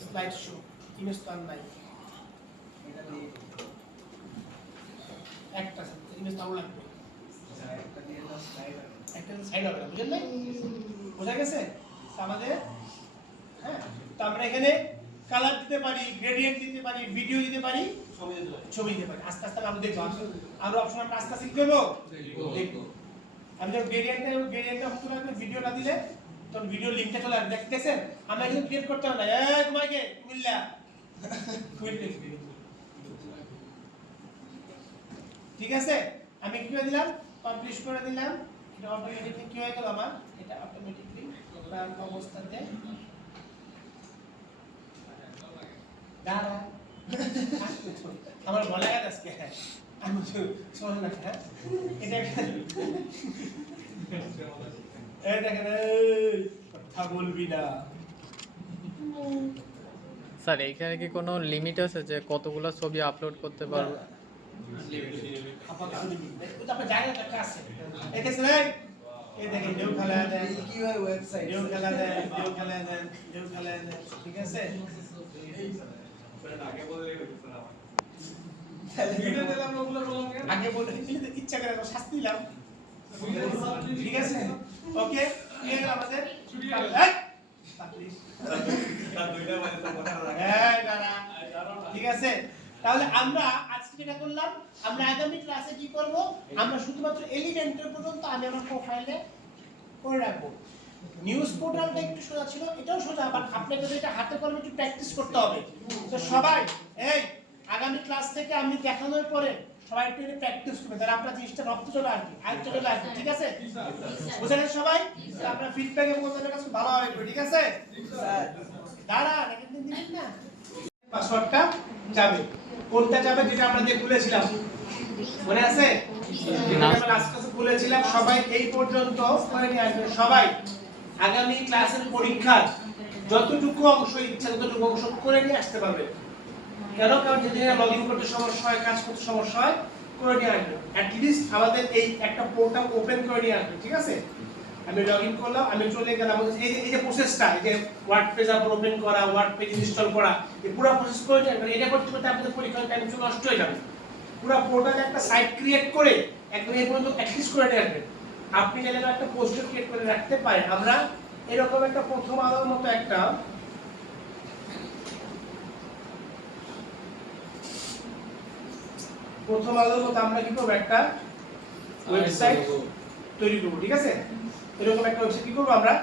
স্লাইড শো ইমেজ তো আর নাই এটা দিয়ে একটা ইমেজ তাও লাগবে একটা দিয়ে দাও স্লাইড একটা সাইড হবে না বুঝলেন না বোঝা গেছে তো আমাদের হ্যাঁ তো আমরা এখানে কালার দিতে পারি গ্রেডিয়েন্ট দিতে পারি ভিডিও দিতে পারি ছবি দিতে পারি ছবি দিতে পারি আস্তে আস্তে আমরা দেখবো আরো অপশন আমরা আস্তে আস্তে কি করবো দেখবো আমি যখন গ্রেডিয়েন্টটা হতে লাগবে ভিডিওটা দিলে তখন ভিডিও লিংকটা চলে আসবে দেখতেছেন আমরা কিন্তু ক্রিয়েট করতে হবে না এই তোমাকে কুমিল্লা ঠিক আছে আমি কি করে দিলাম পাবলিশ করে দিলাম এটা অটোমেটিকলি কি হয়ে গেল আমার এটা অটোমেটিকলি অবস্থাতে দাঁড়া আমার বলা গেছে আজকে আমি তো শোন না হ্যাঁ এটা এই দেখেন এই কথা বলবি না স্যার এইখানে কি কোনো লিমিট আছে যে কতগুলো ছবি আপলোড করতে পারবো আপনার জায়গা একটা আছে এই দেখছেন এই দেখেন দেউ খেলা দেন কি হয় ওয়েবসাইট দেউ খেলা দেন দেউ খেলা দেন দেউ খেলা দেন ঠিক আছে আগে বলে রেখেছে স্যার আমার ভিডিও দিলাম ওগুলো বললাম আগে বলে দিলে ইচ্ছা করে শাস্তি দিলাম ঠিক আছে ওকে ক্লিয়ার আমাদের তার দুইটা মানে স্যার কথা রাখা এই দাঁড়া ঠিক আছে তাহলে আমরা আজকে যেটা করলাম আমরা আগামী ক্লাসে কি করব আমরা শুধুমাত্র এলিমেন্টের পর্যন্ত আমি আমার প্রোফাইলে করে রাখবো নিউজ পোর্টালটা একটু সোজা ছিল, এটাও সোজা, বাট আপনাকে তো এটা হাতে কলমে একটু প্র্যাকটিস করতে হবে। তো সবাই এই আগামী ক্লাস থেকে আমি দেখানোর পরে সবাই একটু প্র্যাকটিস করবেন, তাহলে আপনার জিনিসটা রক্ত চলে আসবে, আয়ত্ত চলে আসবে, ঠিক আছে? বুঝলেন সবাই? তাহলে আপনার ফিডব্যাক এবং আপনাদের কাছে ভালো হবে, ঠিক আছে? দাঁড়া একদিন দিবেন না, পাসওয়ার্ডটা যাবে, কোনটা যাবে যেটা আমরা দিয়ে খুলেছিলাম মনে আছে? আমরা লাস্ট ক্লাসে খুলেছিলাম, সবাই এই পর্যন্ত করে নিয়ে আসবেন। সবাই আগামী ক্লাসের পরীক্ষার যতটুকু অংশ ইচ্ছা ততটুকু অংশ করে নিয়ে আসতে পারবে। কেন? কারণ যদি লগ ইন করতে সমস্যা হয়, কাজ করতে সমস্যা হয়, করে নিয়ে আসবে। অ্যাটলিস্ট আমাদের এই একটা পোর্টাল ওপেন করে নিয়ে আসবে, ঠিক আছে? আমি লগ ইন করলাম, আমি চলে গেলাম, এই যে প্রসেসটা, এই যে ওয়ার্ড পেজ আবার ওপেন করা, ওয়ার্ড পেজ ইনস্টল করা, এই পুরো প্রসেস করে নিয়ে আসবেন। এটা করতে করতে আপনাদের পরীক্ষার টাইম নষ্ট হয়ে যাবে। পুরো পোর্টালে একটা সাইট ক্রিয়েট করে একদম এই পর্যন্ত অ্যাক্সেস করে নিয়ে আসবেন। আপনি চাইলে একটা পোস্ট ক্রিয়েট করে রাখতে পারেন। আমরা এরকম একটা প্রথম আলোর মতো একটা আমরা কি করব, একটা ওয়েবসাইট তৈরি করব, ঠিক আছে? এরকম একটা ওয়েবসাইট কি করব, আমরা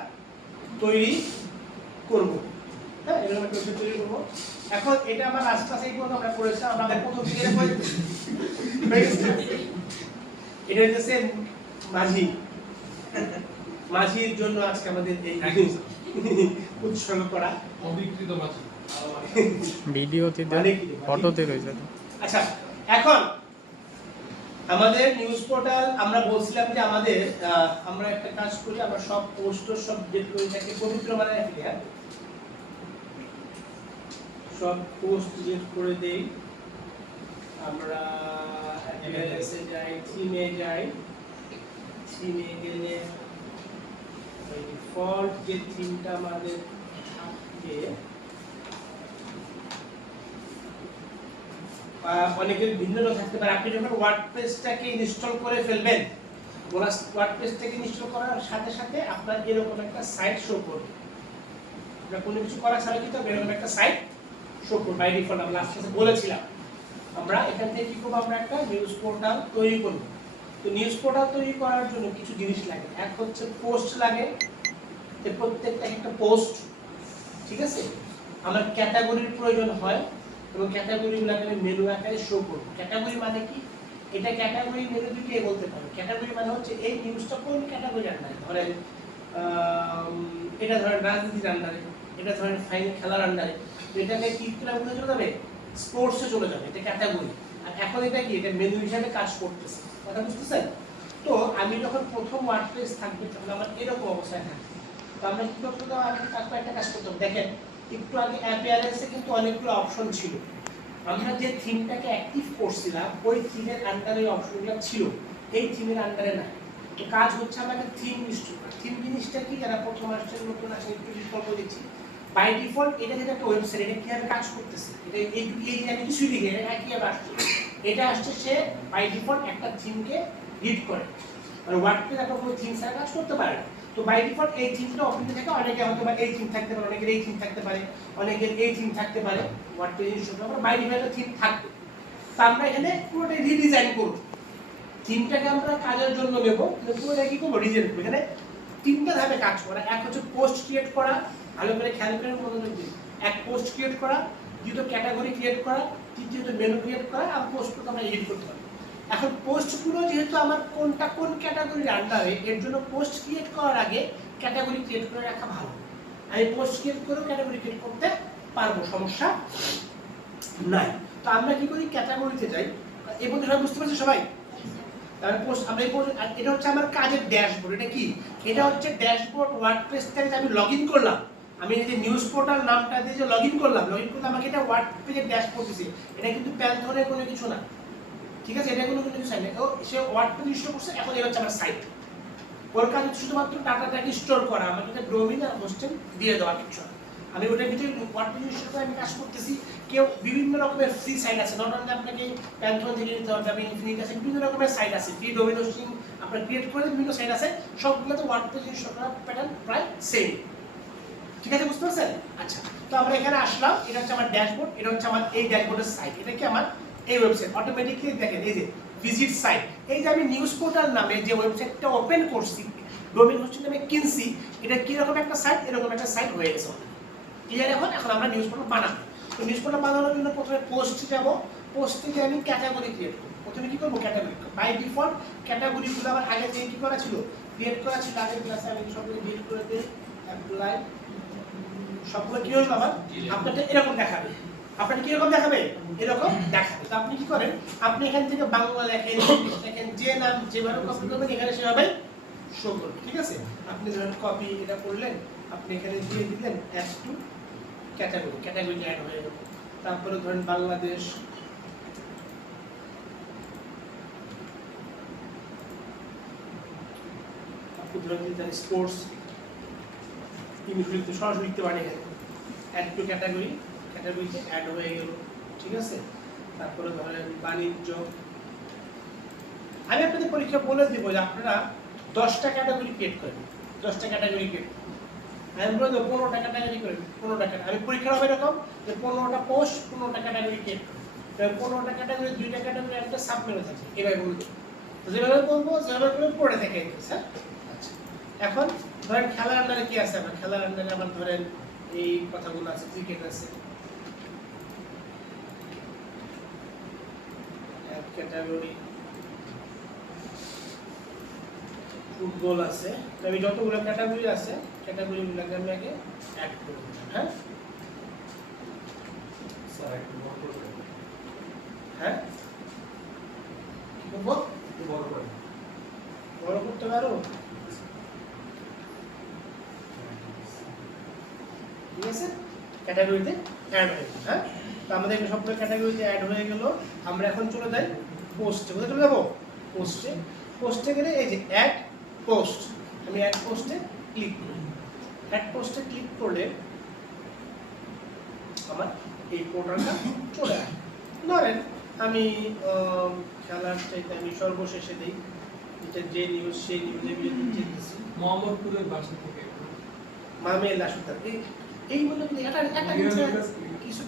তৈরি করব। হ্যাঁ, এরকম একটা ওয়েবসাইট তৈরি করব। এখন এটা আমরা লাস্ট ক্লাসে এই পর্যন্ত আমরা করেছি, আমরা প্রথম থেকে এটা করে এটা হচ্ছে মাঝির জন্য আজকে আমাদের এই উৎসর্গ করা অবিকৃত মাঝি ভিডিওতে ফটোতে রয়েছে। আচ্ছা, এখন আমাদের নিউজ পোর্টাল আমরা বলছিলাম যে আমাদের আমরা একটা কাজ করি, আমরা সব পোস্টার সব ডেট করে থাকি, পবিত্র মানে রাখি, সব পোস্ট ডিলিট করে দেই। আমরা এমএলএস এ যাই, থিমে যাই, থিমে গেলে এই ডিফল্ট যে থিমটা আমাদের থাকে, অনেকের ভিন্ন থাকতে পারে। আপনি যখন ওয়ার্ডপ্রেসটাকে ইনস্টল করে ফেলবেন, ওয়ার্ডপ্রেসটাকে ইনস্টল করার সাথে সাথে আপনার এরকম একটা সাইট শো করবে। আমরা কোনো কিছু করা ছাড়া কিন্তু এরকম একটা সাইট শো করবে বাই ডিফল্ট। আমরা লাস্ট ক্লাসে বলেছিলাম আমরা এখান থেকে কি করব, আমরা একটা নিউজ পোর্টাল তৈরি করব। তো নিউজ পোর্টাল তৈরি করার জন্য কিছু জিনিস লাগে। এক হচ্ছে পোস্ট লাগে, প্রত্যেকটা একটা পোস্ট, ঠিক আছে? আমার ক্যাটাগরির প্রয়োজন হয় এবং ক্যাটাগরিগুলোকে আমি মেনু আকারে শো করব। ক্যাটাগরি মানে কি? এটা ক্যাটাগরি মেনু দিকে বলতে পারি। ক্যাটাগরি মানে হচ্ছে এই নিউজটা কোন ক্যাটাগরি আন্ডারে, ধরেন এটা ধরেন রাজনীতির আন্ডারে, এটা ধরেন খেলার আন্ডারে, এটাকে কি ক্লাবে চলে যাবে, স্পোর্টসে চলে যাবে, এটা ক্যাটাগরি। আর এখন এটা কি, এটা মেনু হিসাবে কাজ করতেছে, কথা বুঝতেছেন? তো আমি যখন প্রথম ওয়ার্ডপ্রেস থাকবে তখন আমার এরকম অবস্থায় থাকবে। তো আমরা কি করতে হবে, আমি একটা কাজ করতে হবে। দেখেন একটু আগে অ্যাপিয়ারেন্সে কিন্তু অনেকগুলো অপশন ছিল। আমরা যে থিমটাকে অ্যাক্টিভ করছিলাম ওই থিমের আন্ডারে অপশনগুলো ছিল, এই থিমের আন্ডারে না। তো কাজ হচ্ছে আমাদের থিম ইনস্টল করা। থিম জিনিসটা কি, যারা প্রথম আসছেন নতুন আসছেন একটু ইনস্টল করে দিচ্ছি। বাই ডিফল্ট এটা যেটা একটা ওয়েবসাইট, এটা কিভাবে কাজ করতেছে, এটা এই আমি কিছুই লিখি, এটা কিভাবে আসছে, এটা আসছে সে বাই ডিফল্ট একটা থিমকে রিড করে। মানে ওয়ার্ডপ্রেস একটা কোনো থিম ছাড়া কাজ করতে পারে না। তো বাই ডিফল্ট এই থিমটা ওপেন থেকে অনেকে হয়তো বা এই থিম থাকতে পারে, অনেকের এই থিম থাকতে পারে, অনেকের এই থিম থাকতে পারে। ওয়ার্ডপ্রেস ইনস্টল করার বাই ডিফল্ট থিম থাকবে। তো আমরা এখানে পুরোটাই রিডিজাইন করব। থিমটাকে আমরা কাজের জন্য নেব, কিন্তু পুরোটা কি করব, রিডিজাইন করব। এখানে তিনটা ধাপে কাজ করা। এক হচ্ছে পোস্ট ক্রিয়েট করা, ভালো করে খেয়াল করে মনোযোগ দিন। এক পোস্ট ক্রিয়েট করা, দ্বিতীয় ক্যাটাগরি ক্রিয়েট করা, তৃতীয়ত মেনু ক্রিয়েট করা, আর পোস্টগুলো আমরা এডিট করতে পারি। এখন পোস্টগুলো যেহেতু আমার কোনটা কোন ক্যাটাগরির আন্ডারে, এর জন্য পোস্ট ক্রিয়েট করার আগে ক্যাটাগরি ক্রিয়েট করে রাখা ভালো। আমি পোস্ট ক্রিয়েট করেও ক্যাটাগরি ক্রিয়েট করতে পারবো, সমস্যা নাই। তো আমরা কি করি, ক্যাটাগরিতে যাই। এই পর্যন্ত সবাই বুঝতে পারছি সবাই? তাহলে পোস্ট আমরা এই পর্যন্ত, এটা হচ্ছে আমার কাজের ড্যাশবোর্ড। এটা কি, এটা হচ্ছে ড্যাশবোর্ড। ওয়ার্ডপ্রেস থেকে আমি লগ ইন করলাম, আমি এই যে নিউজ পোর্টাল নামটা দিয়ে যে লগ ইন করলাম, আমাকে এটা ওয়ার্ডপ্রেসের ড্যাশবোর্ড দিছে। এটা কিন্তু প্যান্থনের কোনো কিছু না, ঠিক আছে? এটা কোনো কিছু সাইট না। ও সে ওয়ার্ডপ্রেস ইনস্টল করছে, এখন এটা হচ্ছে আমার সাইট। ওর কাজ শুধুমাত্র ডাটাটাকে স্টোর করা, আমার কাছে ডোমেইন আর হোস্টেল দিয়ে দেওয়া কিছু। আমি ওটার ভিতরে ওয়ার্ডপ্রেস ইনস্টল করে আমি কাজ করতেছি। কেউ বিভিন্ন রকমের ফ্রি সাইট আছে, নট অনলি আপনাকে প্যান্থন থেকে নিতে হবে, আমি ইনফিনিট আছে, বিভিন্ন রকমের সাইট আছে, ফ্রি ডোমেইন হোস্টিং আপনার ক্রিয়েট করে বিভিন্ন সাইট আছে, সবগুলোতে ওয়ার্ডপ্রেস ইনস্টল করার প্যাটার্ন প্রায় সেম, ঠিক আছে? বুঝতে পারছেন? আচ্ছা, তো আমরা এখানে আসলাম, এটা হচ্ছে আমার ড্যাশবোর্ড, এটা হচ্ছে আমার এই ড্যাশবোর্ডের সাইট। এটা কি আমার এই ওয়েবসাইট, অটোমেটিক্যালি দেখেন এই যে ভিজিট সাইট। এই যে আমি নিউজ পোর্টাল নামে যে ওয়েবসাইটটা ওপেন করছি, ডোমেইন হোস্টিং নামে কিনছি, এটা কিরকম একটা সাইট, এরকম একটা সাইট হয়ে গেছে। ক্লিয়ার? এখন আমরা নিউজ পোর্টাল বানাবো। তো নিউজ পোর্টাল বানানোর জন্য প্রথমে পোস্টে যাব, পোস্ট থেকে আমি ক্যাটাগরি ক্রিয়েট করব। প্রথমে কি করব? ক্যাটাগরি। বাই ডিফল্ট ক্যাটাগরিগুলো আমার আগে থেকে কি করা ছিল? ক্রিয়েট করা ছিল। আগের ক্লাসে আমি সবগুলো ডিলিট করে দিই, অ্যাপ্লাই সবগুলো কি হলো আমার আপনাদের এরকম দেখাবে। আপনাদের কিরকম দেখাবে? এরকম দেখাবে। তো আপনি কি করেন? আপনি এখান থেকে বাংলা লেখেন, ইংলিশ লেখেন, যে নাম যেভাবে কপি করবেন এখানে সেভাবে শো করবে। ঠিক আছে? আপনি ধরেন কপি এটা করলেন, আপনি এখানে দিয়ে দিলেন add to category, category add হয়ে গেল। তারপরে ধরেন বাংলাদেশ, আপনি ধরেন দিলেন স্পোর্টস, ইংলিশ সরাসরি লিখতে পারেন এখানে অ্যাড টু ক্যাটাগরি, ক্যাটাগরিতে অ্যাড হয়ে গেল। ঠিক আছে? তারপরে ধরেন বাণিজ্য। আমি আপনাদের পরীক্ষা বলে দিব যে আপনারা 10টা ক্যাটাগরি ক্রিয়েট করেন, 10টা ক্যাটাগরি ক্রিয়েট। আমি বলে দেবো 15টা ক্যাটাগরি করেন, 15টা ক্যাটাগরি। আমি পরীক্ষা হবে এরকম যে 15টা পোস্ট, 15টা ক্যাটাগরি ক্রিয়েট করেন। 15টা ক্যাটাগরি, 2টা ক্যাটাগরি একটা সাবমেনু থাকে, এভাবে বলবো। তো যেভাবে বলবো যেভাবে করে পড়ে থাকে স্যার। আচ্ছা, এখন ধরেন খেলার আন্ডারে কি আছে? আমার খেলার আন্ডারে আমার ধরেন এই কথাগুলো আছে, ক্রিকেট আছে, ক্যাটাগরি ফুটবল আছে। তো আমি যতগুলো ক্যাটাগরি আছে ক্যাটাগরিগুলোকে আমি আগে অ্যাড করে দিলাম। হ্যাঁ স্যার একটু বড় করে হ্যাঁ কি করবো? একটু বড় করে বড় করতে পারো? ঠিক আছে, ক্যাটাগরিতে অ্যাড হয়ে গেল। হ্যাঁ, তো আমাদের সবগুলো ক্যাটাগরিতে অ্যাড হয়ে গেল। আমরা এখন চলে যাই পোস্টে। কোথায় চলে যাবো? পোস্টে। পোস্টে গেলে এই যে অ্যাড পোস্ট, আমি অ্যাড পোস্টে ক্লিক করি। অ্যাড পোস্টে ক্লিক করলে আমার এই পোর্টালটা চলে আসে। ধরেন আমি খেলার চাইতে আমি সর্বশেষে দিই, এটা যে নিউজ সেই নিউজে দিচ্ছি মোহাম্মদপুরের বাসা থেকে মামের লাশুতার এই বলে একটা কিছু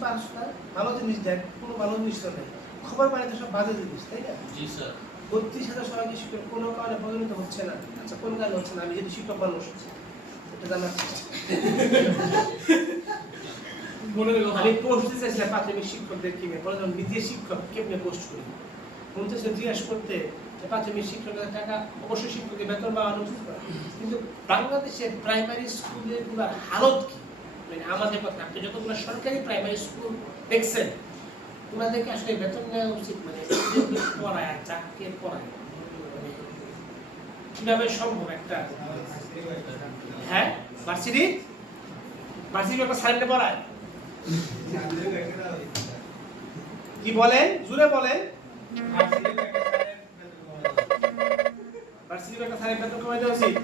ভালো জিনিস দেখ, কোনো ভালো জিনিস তো নেই। খবর পাই তো সব বাজে জিনিস, তাই না? জি স্যার 32,000 সবাইকে শিক্ষক কোনো কারণে পরিণত হচ্ছে না। আচ্ছা, কোন কারণে হচ্ছে না? আমি যদি শিক্ষক মানুষ এটা জানার আমি পোস্ট দিতে চাইছিলাম প্রাথমিক শিক্ষকদের কিনে, বলে যখন দ্বিতীয় শিক্ষক কেমনে পোস্ট করি বলতে জিজ্ঞাসা করতে যে প্রাথমিক শিক্ষকের টাকা অবশ্যই শিক্ষকের বেতন বাড়ানো উচিত, কিন্তু বাংলাদেশের প্রাইমারি স্কুলগুলোর হালত কি? মানে আমাদের কথা, আপনি যতগুলো সরকারি প্রাইমারি স্কুল দেখছেন ওনাদেরকে আসলে বেতন নেওয়া উচিত। মানে পড়ায় আর চাকরি পড়ায় মানে কিভাবে সম্ভব? একটা হ্যাঁ ভার্সিটি একটা সাইডে পড়ায় কি বলেন? জুড়ে বলেন। ভার্সিটি একটা সাইড বেতন কমাই দেওয়া উচিত।